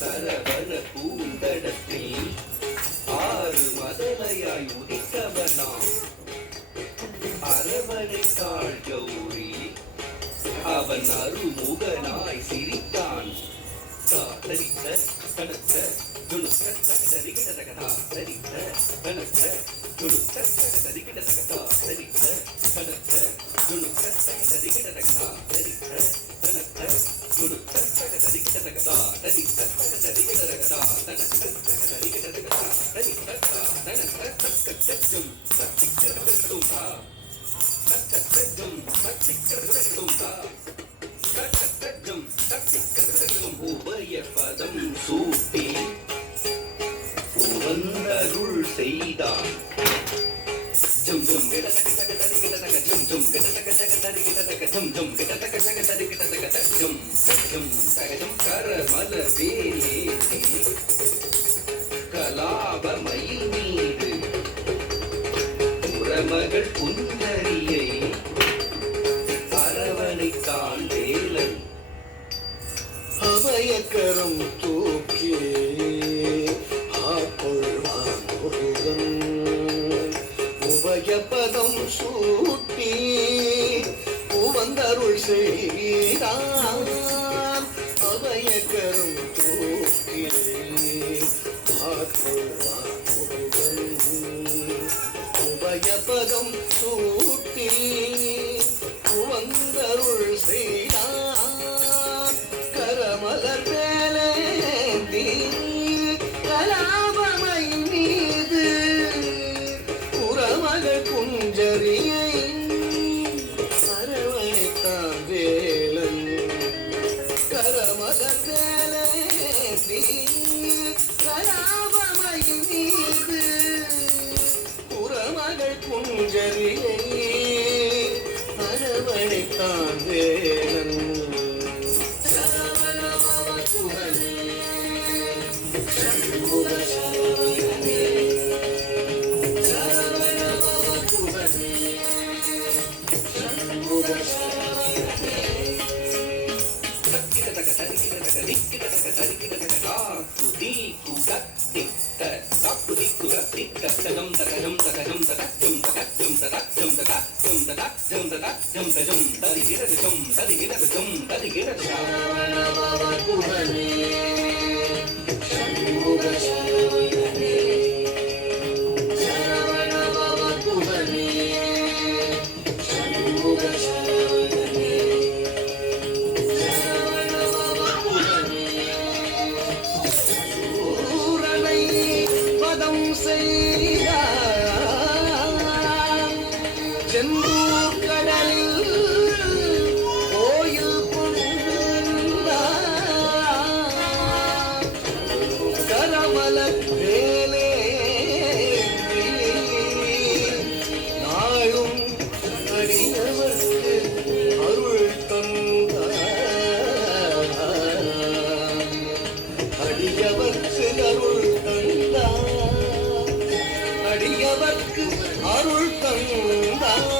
சரவண பூந்தடத்தில் ஆறு மதலையாய் உதித்தவனாம் அரவணைத்தாள் கௌரி அவன் அருமுகனாய் சிரித்தான் தரித்த கணத்த துணுக்க தரிகிட தகதா தரித்த கணத்த துணுக்க தரிகிட தகதா தரித்த கணத்த துணுக்க தரிகிட தகதா தரித்த கணத்த துணுக்க தரிகிட தகதா தரித்த தரிகிட தகதா தனக்க தரிகிட தகதா தரித்த தனக்க தக்கச்சம் சக்திக்கரதும்பா தக்கச்சம் சக்திக்கரதும்பா தக்கச்சம் சக்திக்கரதும் உபய பதம் சூட்டி உவந்தருள் செய்தான் ஜம் ஜம் கிடதக தக தரி கிடதக ஜம் ஜம் கிடதக தக தரி கிடதக ஜம் ஜம் கிடதக தக தரி கிடதக ஜம் ஜம் தகஜம் கரமல வேலேதி கலாபமயில் மீது புறமகள் புன்னரியை அரவணைத்தான் வேலன் அபயக்கரம் தூக்கி ஆட்கொள்வான் முருகன் உபயபதம் சூட்டி உவந்தருள் செய்தான் அபயக்கரம் தூக்கி ஆட்கொள்வான் முருகன் உபயபதம் சூட்டி உவந்தருள் செய்தான் கரமலர் வேலேந்தி கலாபமயின் மீது புறமகள் குஞ்சரியை அரவணைத்தான் வேலன் கரமலர் வேலேந்தி கலாபமயின் மீது புறமகள் குஞ்சரியை அரவணைத்தான் வேலன் செந்தூர் கடலில் கோயில் கரமல வேலே நாளும் அடியவர்க்கு அருள் தந்த அடியவர்க்கு அருள் தந்த அடியவர்க்கு அருள் தந்தார்